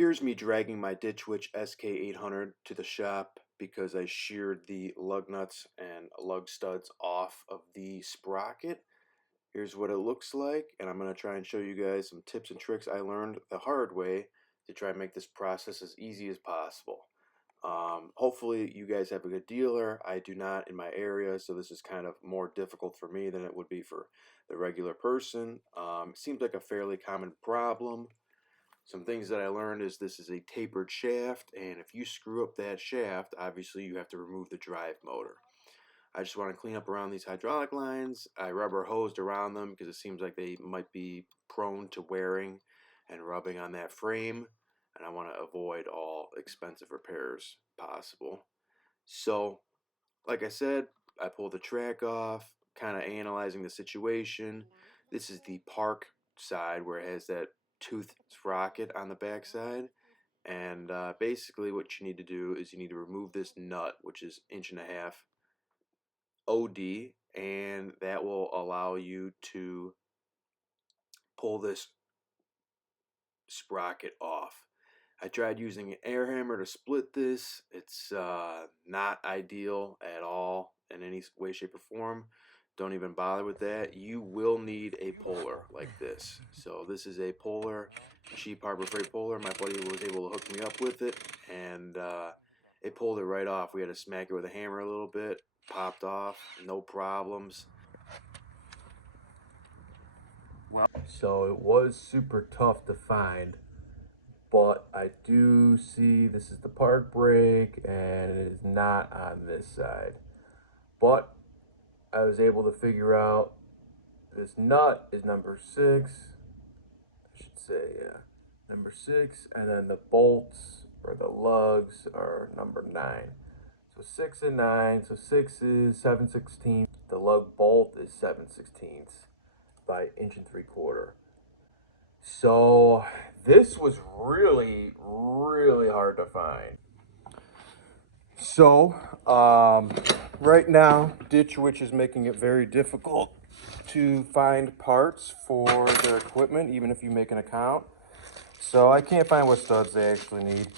Here's me dragging my Ditch Witch SK800 to the shop because I sheared the lug nuts and lug studs off of the sprocket. Here's what it looks like, and I'm going to try and show you guys some tips and tricks I learned the hard way to try and make this process as easy as possible. Hopefully you guys have a good dealer. I do not in my area, so this is kind of more difficult for me than it would be for the regular person. It seems like a fairly common problem. Some things that I learned is this is a tapered shaft, and if you screw up that shaft, obviously you have to remove the drive motor. I just want to clean up around these hydraulic lines. I rubber hosed around them because it seems like they might be prone to wearing and rubbing on that frame, and I want to avoid all expensive repairs possible. So, like I said, I pulled the track off, kind of analyzing the situation. This is the park side where it has that tooth sprocket on the back side. And basically what you need to do is you need to remove this nut, which is 1.5" OD, and that will allow you to pull this sprocket off. I tried using an air hammer to split this. It's not ideal at all in any way, shape, or form. Don't even bother with that. You will need a puller like this. So this is a puller, cheap Harbor Freight puller. My buddy was able to hook me up with it, and it pulled it right off. We had to smack it with a hammer a little bit. Popped off, no problems. Well, so it was super tough to find, but I do see this is the park brake and it is not on this side. But I was able to figure out this nut is number 6. I should say, yeah, number 6, and then the bolts or the lugs are number 9. So 6 and 9, so 6 is 7/16. The lug bolt is 7/16 by 1.75". So this was really hard to find. So right now Ditch Witch is making it very difficult to find parts for their equipment, even if you make an account. So I can't find what studs they actually need.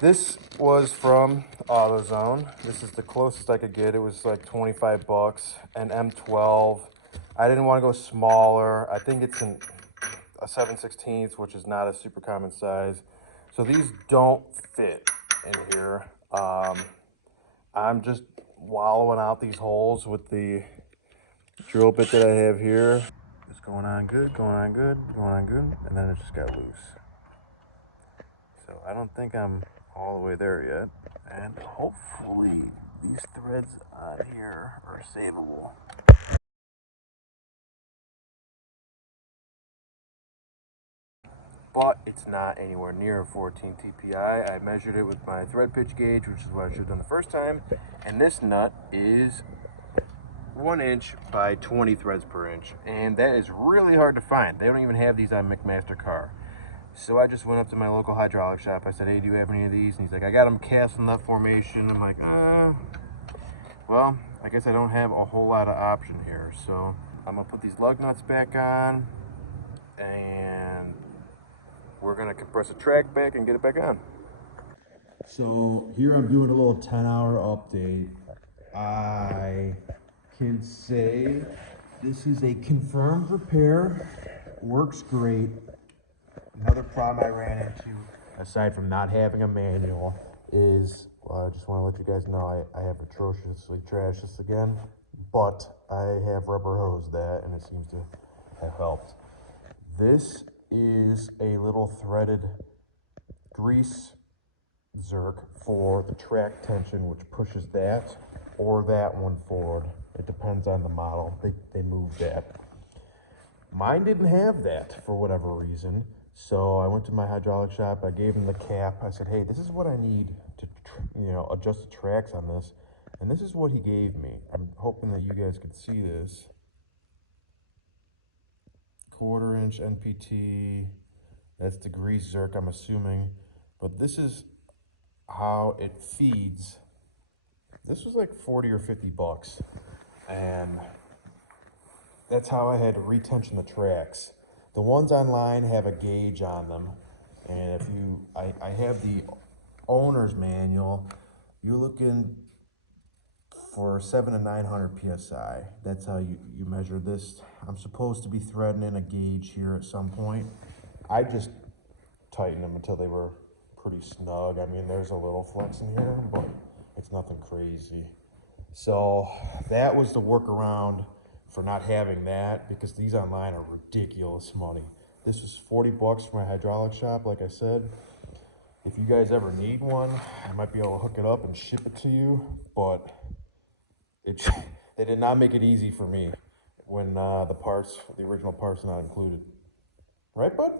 This was from AutoZone. This is the closest I could get. It was like 25 bucks, an M12. I didn't want to go smaller. I think it's a 7/16, which is not a super common size. So these don't fit in here. I'm just wallowing out these holes with the drill bit that I have here. It's going on good, going on good, going on good, and then it just got loose. So I don't think I'm all the way there yet, and hopefully these threads on here are savable. But it's not anywhere near a 14 TPI. I measured it with my thread pitch gauge, which is what I should have done the first time, and this nut is 1 inch by 20 threads per inch, and that is really hard to find. They don't even have these on McMaster-Carr. So I just went up to my local hydraulic shop. I said, hey, do you have any of these? And he's like, I got them cast in that formation. I'm like, well, I guess I don't have a whole lot of option here. So I'm gonna put these lug nuts back on, and we're gonna compress the track back and get it back on. So here I'm doing a little 10-hour update. I can say this is a confirmed repair. Works great. Another problem I ran into, aside from not having a manual, is, well, I just want to let you guys know I have atrociously trashed this again, but I have rubber hosed that, and it seems to have helped. This is a little threaded grease zerk for the track tension, which pushes that or that one forward. It depends on the model. They move that. Mine didn't have that for whatever reason. So I went to my hydraulic shop. I gave them the cap. I said, hey, this is what I need to, adjust the tracks on this. And this is what he gave me. I'm hoping that you guys could see this. 1/4 inch NPT. That's the grease zerk, I'm assuming. But this is how it feeds. This was like 40 or 50 bucks. And that's how I had to retension the tracks. The ones online have a gauge on them, And if you, I have the owner's manual, you're looking for 7 to 900 psi. That's how you measure this. I'm supposed to be threading in a gauge here at some point. I just tightened them until they were pretty snug. I mean, there's a little flex in here, but it's nothing crazy. So that was the workaround for not having that, because these online are ridiculous money. This was 40 bucks for my hydraulic shop, like I said. If you guys ever need one, I might be able to hook it up and ship it to you, but it, they did not make it easy for me when the original parts not included. Right, bud?